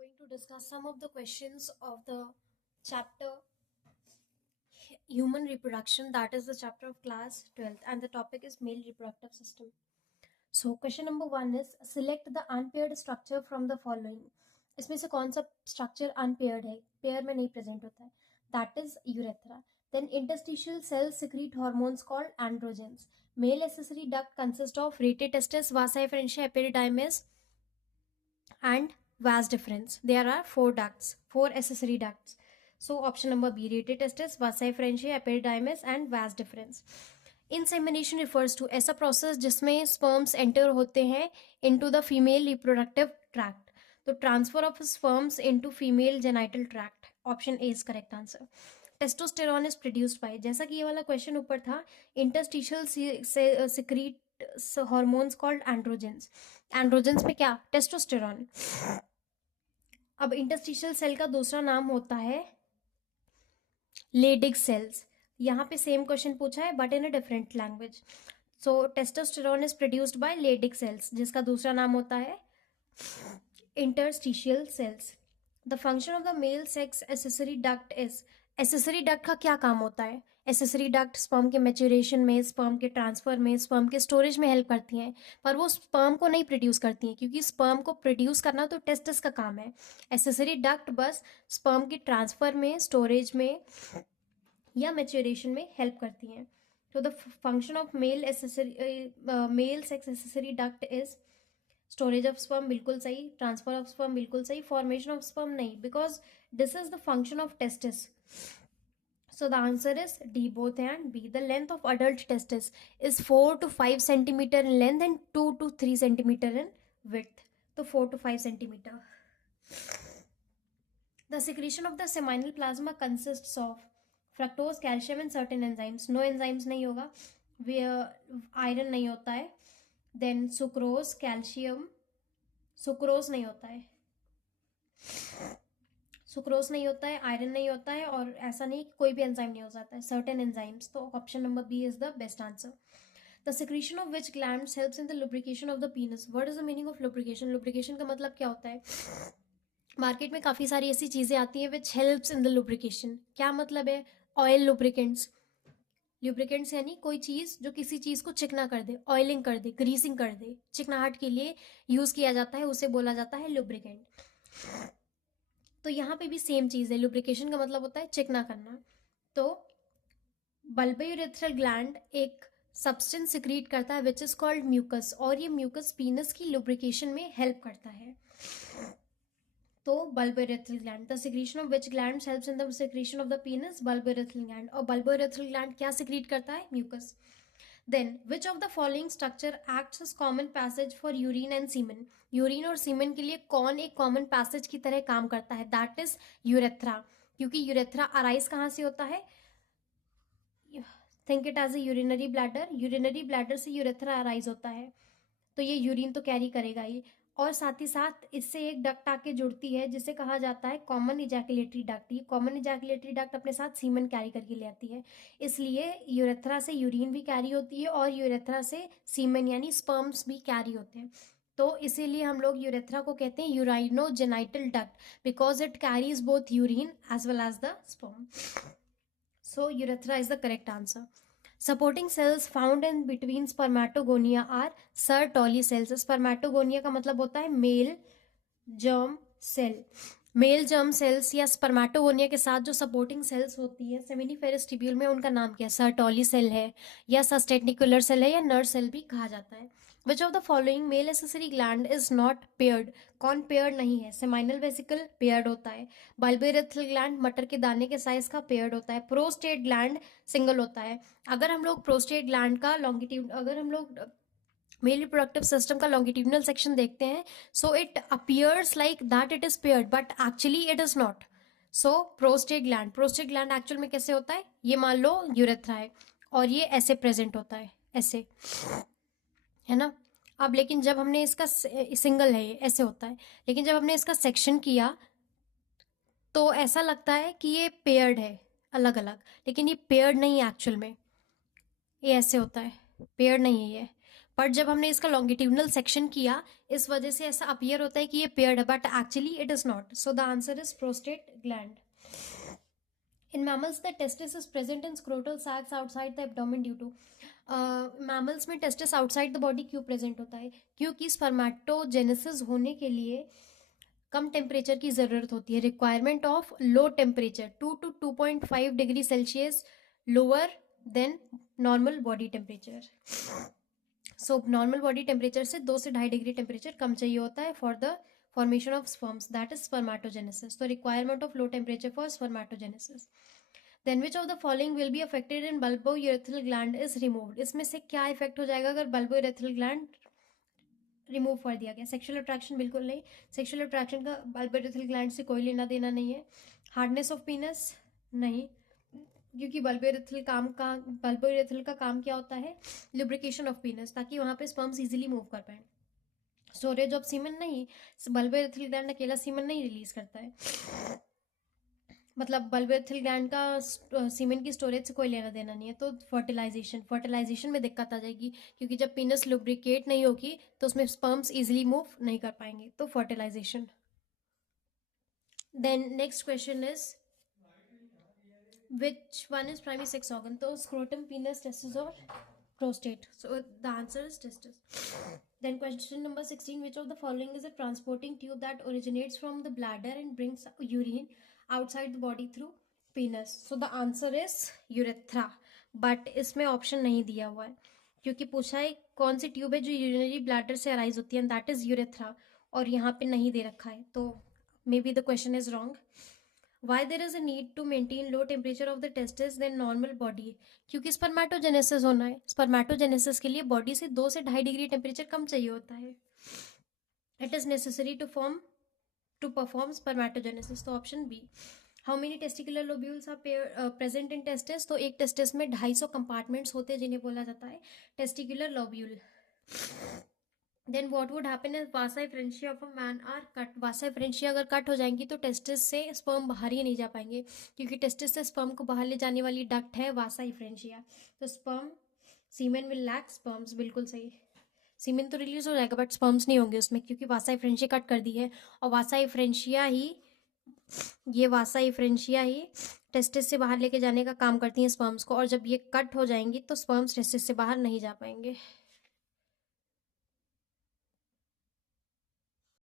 going to discuss some of the questions of the chapter Human Reproduction, that is the chapter of class 12th, and the topic is Male Reproductive System. So, question number 1 is select the unpaired structure from the following. इसमें से कौन सा structure unpaired है, pair में नहीं present होता है? That is urethra. Then interstitial cells secrete hormones called androgens. Male accessory duct consists of rete testis, vasa efferentia, epididymis, and vas deferens. There are four accessory ducts. So option number B, rete testis, vasa efferentia, epididymis, and vas deferens. Insemination refers to ऐसा process जिसमें sperms enter होते हैं into the female reproductive tract. तो transfer of sperms into female genital tract. Option A is correct answer. Testosterone is produced by, जैसा कि ये वाला question ऊपर था, interstitial secrete hormones called androgens. Androgens में क्या? टेस्टोस्टेरॉन. अब इंटरस्टिशियल सेल का दूसरा नाम होता है लेडिग सेल्स. यहाँ पे सेम क्वेश्चन पूछा है but in a different language. So testosterone is produced bye Leydig cells, जिसका दूसरा नाम होता है interstitial cells. The function of the male sex accessory duct is, accessory duct का क्या काम होता है? एसेसरी डक्ट स्पर्म के मैच्योरेशन में, स्पर्म के ट्रांसफर में, स्पर्म के स्टोरेज में हेल्प करती हैं, पर वो स्पर्म को नहीं प्रोड्यूस करती हैं, क्योंकि स्पर्म को प्रोड्यूस करना तो टेस्टिस का काम है. एसेसरी डक्ट बस स्पर्म के ट्रांसफर में, स्टोरेज में या मैच्योरेशन में हेल्प करती हैं. तो the function of male sex accessory duct is storage of sperm, बिल्कुल सही. ट्रांसफर ऑफ स्पर्म, बिल्कुल सही. फॉर्मेशन ऑफ स्पर्म नहीं, because this is the function of testis. So the answer is D, both A and B. The length of adult testis is 4 to 5 centimeter in length and 2 to 3 centimeter in width. So 4 to 5 centimeter. The secretion of the seminal plasma consists of fructose, calcium and certain enzymes. No enzymes नहीं होगा, iron नहीं होता है. Then sucrose, calcium, sucrose नहीं होता है, sucrose नहीं होता है, आयरन नहीं होता है, और ऐसा नहीं कि कोई भी एंजाइम नहीं हो जाता है, सर्टेन एंजाइम्स. तो option number B is the best answer. The secretion of which glands helps in the lubrication of the penis. What is the meaning of lubrication? Lubrication का मतलब क्या होता है? मार्केट में काफ़ी सारी ऐसी चीज़ें आती हैं which helps in the lubrication. क्या मतलब है? Oil lubricants. लुब्रिकेंट्स यानी कोई चीज़ जो किसी चीज़ को चिकना कर दे, ऑयलिंग कर दे, ग्रीसिंग कर दे, चिकनाहट के लिए यूज़ किया जाता है, उसे बोला जाता है लुब्रिकेंट. तो यहाँ पे भी सेम चीज़ है, लुब्रिकेशन का मतलब होता है चिकना करना. तो बल्बोयूरेथ्रल ग्लैंड एक सब्सटेंस सिक्रीट करता है विच इज कॉल्ड म्यूकस, और ये म्यूकस पीनस की लुब्रिकेशन में हेल्प करता है. तो bulbourethral gland, the secretion of which glands helps in the secretion of the पीनस, bulbourethral gland. और बल्बोयूरेथ्रल ग्लैंड क्या सिक्रीट करता है? Mucus. Then, which of the following structure acts as common passage for urine and semen? Urine और सीमेन के लिए कौन एक common passage की तरह काम करता है? That is urethra. क्योंकि यूरेथ्रा अराइज कहाँ से होता है? Think it as a urinary bladder. Urinary bladder से यूरेथ्रा अराइज होता है, तो ये यूरिन तो कैरी करेगा ही. और साथ ही साथ इससे एक डक्ट आके जुड़ती है जिसे कहा जाता है कॉमन इजैकुलेटरी डक्ट. ये कॉमन इजैकुलेटरी डक्ट अपने साथ सीमन कैरी करके ले आती है, इसलिए यूरेथ्रा से यूरिन भी कैरी होती है और यूरेथ्रा से सीमन यानी स्पर्म्स भी कैरी होते हैं. तो इसीलिए हम लोग यूरेथ्रा को कहते हैं urinogenital duct, because it carries both urine as well as the sperm. So urethra is the correct answer. Supporting cells found in between spermatogonia are Sertoli cells. Spermatogonia का मतलब होता है male germ cell. Male germ cells या spermatogonia के साथ जो supporting sales होती है सेमिनिफेरस ट्यूब्यूल में, उनका नाम क्या है? सर्टोली सेल है, या सस्टेनिकुलर सेल है, या नर्व सेल भी कहा जाता है. Which of the following male accessory gland is not paired? कौन पेयर्ड नहीं है? सेमाइनल वेसिकल पेयर्ड होता है. बल्बोयूरेथ्रल ग्लैंड मटर के दाने के साइज का पेयर्ड होता है. प्रोस्टेट ग्लैंड सिंगल होता है. अगर हम लोग प्रोस्टेट ग्लैंड का लॉन्गिट्यूड, अगर हम लोग मेल रिप्रोडक्टिव सिस्टम का लॉन्गिट्यूडनल सेक्शन देखते हैं, so it appears like that it is paired, but actually it is not. So prostate gland actual में कैसे होता है? ये मान लो यूरेथ्रा है और ये ऐसे प्रेजेंट होता है, ऐसे, है ना. अब लेकिन जब हमने इसका सिंगल है, ये ऐसे होता है, लेकिन जब हमने इसका सेक्शन किया तो ऐसा लगता है कि ये पेयर्ड है अलग अलग, लेकिन ये पेयर्ड नहीं है एक्चुअल में, ये ऐसे होता है, पेयर्ड नहीं है ये. बट जब हमने इसका लॉन्गिट्यूडनल सेक्शन किया, इस वजह से ऐसा अपीयर होता है कि ये पेयर्ड है, but actually it is not. So the answer is prostate gland. In mammals, the testis is present in scrotal sacs outside the abdomen due to. Mammals में टेस्टिस आउटसाइड द बॉडी क्यों present होता है? क्योंकि spermatogenesis होने के लिए कम temperature की ज़रूरत होती है. Requirement of low temperature 2 to 2.5 degree Celsius lower than normal body temperature. So normal body temperature से 2 से 2.5 डिग्री टेम्परेचर कम चाहिए होता है for the formation of sperms, that is spermatogenesis. So requirement of low temperature for spermatogenesis. Then which of the following will be affected in bulbourethral gland is removed? इसमें से क्या effect हो जाएगा अगर bulbourethral gland remove कर दिया गया? Sexual attraction बिल्कुल नहीं. सेक्सुअल अट्रैक्शन का bulbourethral gland से कोई लेना देना नहीं है. हार्डनेस ऑफ पीनस नहीं, क्योंकि bulbourethral का काम क्या होता है? लुब्रिकेशन ऑफ पीनस, ताकि वहाँ पे स्पर्म्स इजीली मूव कर पाए. स्टोरेज ऑफ सीमेन नहीं, bulbourethral ग्लैंड अकेला सीमेन नहीं रिलीज करता है. मतलब bulbourethral ग्लैंड का सीमेन की स्टोरेज से कोई लेना देना नहीं है. तो फर्टिलाइजेशन में दिक्कत आ जाएगी, क्योंकि जब पीनस लुब्रिकेट नहीं होगी तो उसमें स्पर्म्स इजीली मूव नहीं कर पाएंगे. तो fertilisation. Then next question is which one is primary sex organ? तो स्क्रोटम, पीनस, टेस्टिस और prostate. So the answer is testis. Then question number 16, which of the following is a transporting tube that originates from the bladder and brings urine outside the body through penis? So the answer is urethra. But इसमें option नहीं दिया हुआ है, क्योंकि पूछा है कौन सी tube है जो यूरिनरी ब्लैडर से अराइज होती है, दैट इज यूरेथ्रा, और यहाँ पे नहीं दे रखा है. तो may be the question is wrong. Why there is a need to maintain low temperature of the testis than normal body? क्योंकि स्पर्मेटोजेनेसिस होना है. स्पर्मेटोजेनेसिस के लिए बॉडी से 2 से 2.5 डिग्री टेम्परेचर कम चाहिए होता है. It is necessary to perform spermatogenesis. तो option B. How many testicular lobules are present in testis? तो एक टेस्टिस में 250 कंपार्टमेंट्स होते हैं, जिन्हें बोला जाता है testicular lobule. Then what would happen if vasa efferentia of a man are cut? Vasa efferentia अगर कट हो जाएंगी तो टेस्टिस से स्पर्म बाहर ही नहीं जा पाएंगे, क्योंकि टेस्टिस से स्पर्म को बाहर ले जाने वाली डक्ट है वासा एफरेंशिया. तो सीमेन विल लैक स्पर्म्स. बिल्कुल सही. सीमेन तो रिलीज हो जाएगा बट स्पर्म्स नहीं होंगे उसमें, क्योंकि वासा एफरेंशिया कट कर दी है. और वासा एफरेंशिया ही टेस्टिस से बाहर लेके जाने का काम करती हैं स्पर्म्स को, और जब ये कट हो जाएंगी तो स्पर्म्स टेस्टिस से बाहर नहीं जा पाएंगे.